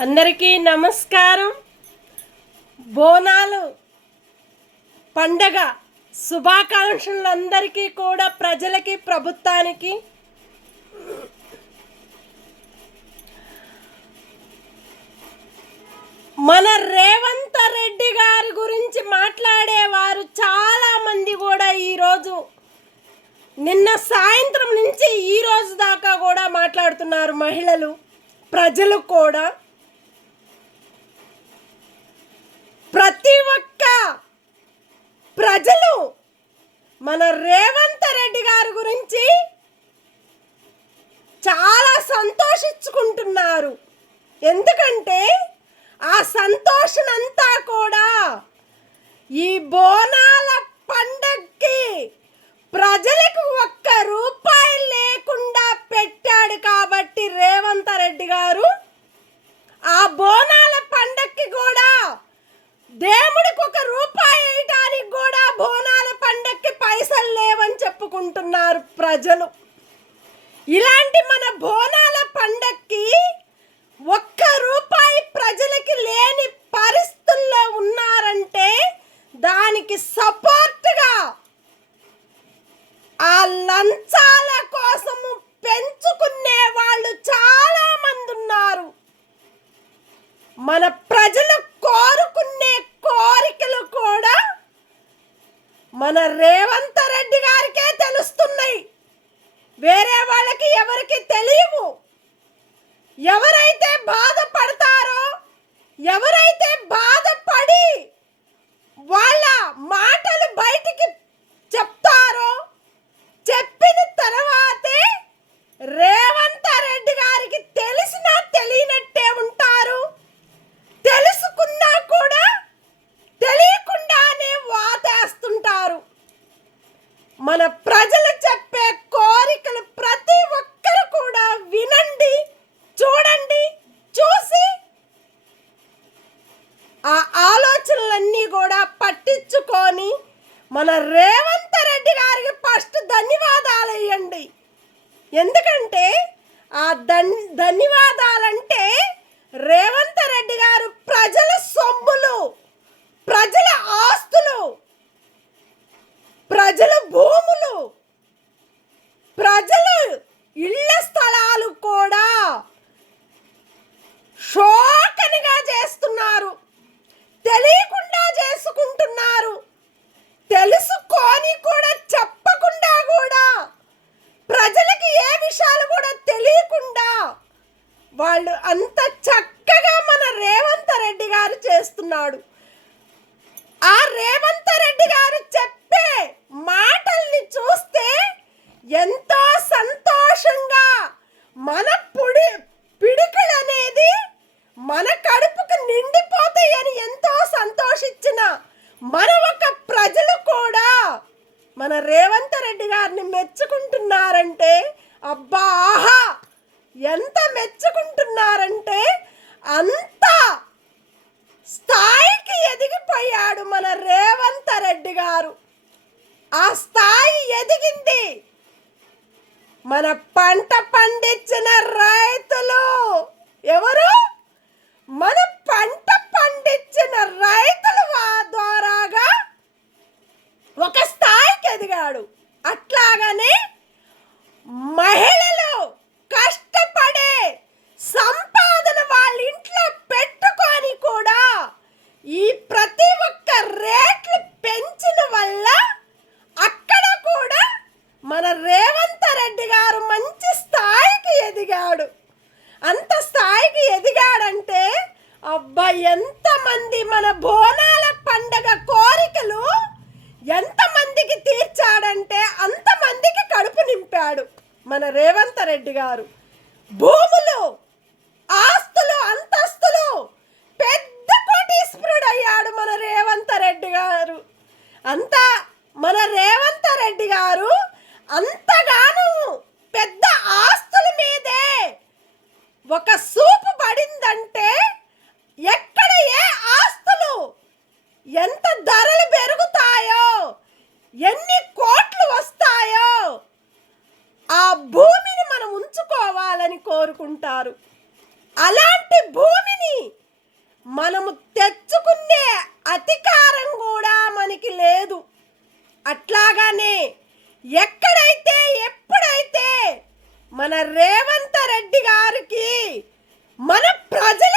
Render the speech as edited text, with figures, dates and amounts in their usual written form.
అందరికీ నమస్కారం. బోనాలు పండగ శుభాకాంక్షలు అందరికీ కూడా, ప్రజలకి, ప్రభుత్వానికి. మన రేవంత్ రెడ్డి గారి గురించి మాట్లాడేవారు చాలామంది కూడా ఈరోజు, నిన్న సాయంత్రం నుంచి ఈరోజు దాకా కూడా మాట్లాడుతున్నారు. మహిళలు, ప్రజలు కూడా, ప్రతి ఒక్క ప్రజలు మన రేవంత్ రెడ్డి గారి గురించి చాలా సంతోషించుకుంటున్నారు. ఎందుకంటే ఆ సంతోషనంతా కూడా ఈ బోనాల పండగకి ప్రజలకు ఒక్క రూపాయి లేకుండా పెట్టాడు కాబట్టి రేవంత్ రెడ్డి గారు ఆ బోనాల పండగకి కూడా, దేవుడికి ఒక రూపాయి వేయటానికి కూడా బోనాల పండగకి పైసలు లేవని చెప్పుకుంటున్నారు ప్రజలు. ఇలాంటి మన బోనాల పండగకి ఒక్క రూపాయి ప్రజలకి లేని పరిస్థితుల్లో ఉన్నారంటే దానికి సపోర్ట్గా ఆ లంచాల కోసము పెంచుకునే వాళ్ళు చాలా మంది ఉన్నారు. మన ప్రజలు కోరుకునే కోరికలు కూడా మన రేవంత్ రెడ్డి గారికే తెలుస్తున్నాయి. వేరే వాళ్ళకి ఎవరికి తెలియవు. ఎవరైతే బాధపడతారో, ఎవరైతే బాధపడి వాళ్ళ మాటలు బయటికి చెప్తారో, చెప్పిన తర్వాతే రేవంత్ రెడ్డి గారికి తెలిసినా తెలియనట్టే ఉంటారు. తెలుసుకున్నా కూడా తెలియకుండానే వాతేస్తుంటారు. మన ప్రజలు చెప్పే కోరికలు ప్రతి ఒక్కరు కూడా వినండి, చూడండి, చూసి ఆ ఆలోచనలన్నీ కూడా పట్టించుకొని మన రేవంత్ రెడ్డి గారికి ఫస్ట్ ధన్యవాదాలు ఇవ్వండి. ఎందుకంటే ఆ ధన్యవాదాలంటే రేవంత్ రెడ్డి గారు ప్రజల సొమ్ములు, ప్రజల ఆస్తులు, ప్రజల భూములు, ప్రజల ఇళ్ల స్థలాలు కూడా షోకనిగా చేస్తున్నారు. తెలియకుండా చేసుకుంటున్నారు. తెలుసుకొని కూడా చెప్పకుండా కూడా, ప్రజలకి ఏ విషయాలు కూడా తెలియకుండా వాళ్ళు అంత చక్కగా మన రేవంత్ రెడ్డి గారు చేస్తున్నాడు. ఆ రేవంత్ రెడ్డి గారు చెప్పే మాటల్ని చూస్తే ఎంతో సంతోషంగా మన పిడికలు అనేది మన కడుపుకు నిండిపోతాయని ఎంతో సంతోషించిన మన ఒక ప్రజలు కూడా మన రేవంత్ రెడ్డి గారిని మెచ్చుకుంటున్నారంటే, అబ్బా ఆహా ఎంత మెచ్చుకుంటున్నారంటే అంత స్థాయికి ఎదిగిపోయాడు మన రేవంత్ రెడ్డి గారు. ఆ స్థాయి ఎదిగింది మన పంట పండించిన రైతులు. ఎవరు? మన పంట పండించిన రైతుల ద్వారాగా ఒక స్థాయికి ఎదిగాడు. అట్లాగనే మహిళలు కష్టపడే సంపాదన వాళ్ళ ఇంట్లో పెట్టుకొని కూడా ఈ ప్రతి ఒక్క రేట్లు పెంచిన వల్ల అక్కడ కూడా మన రేవంత్ రెడ్డి గారు మంచి స్థాయికి ఎదిగాడు. అంత స్థాయికి ఎదిగాడంటే అబ్బా ఎంతమంది మన బోనాల పండగ కోరికలు ఎంతమందికి తీర్చాడంటే అంతమందికి కడుపు నింపాడు మన రేవంత్ రెడ్డి గారు. భూములు, ఆస్తులు, అంతస్తులు, పెద్ద కోటీశ్వరుడు అయ్యాడు మన రేవంత్ రెడ్డి గారు. అంతా మన రేవంత్ రెడ్డి గారు అంతగాను పెద్ద ఆస్తుల మీదే ఒక సూపు పడిందంటే ఎక్కడ ఏ ఆస్తులు ఎంత ధరలు పెరుగుతాయో, ఎన్ని కోట్లు వస్తాయో ఆ భూమిని మనం ఉంచుకోవాలని కోరుకుంటారు. అలాంటి భూమిని మనము తెచ్చుకునే అధికారం కూడా మనకి లేదు. అట్లాగానే ఎక్కడైతే ఎప్పుడైతే మన రేవంత్ రెడ్డి గారికి మన ప్రజల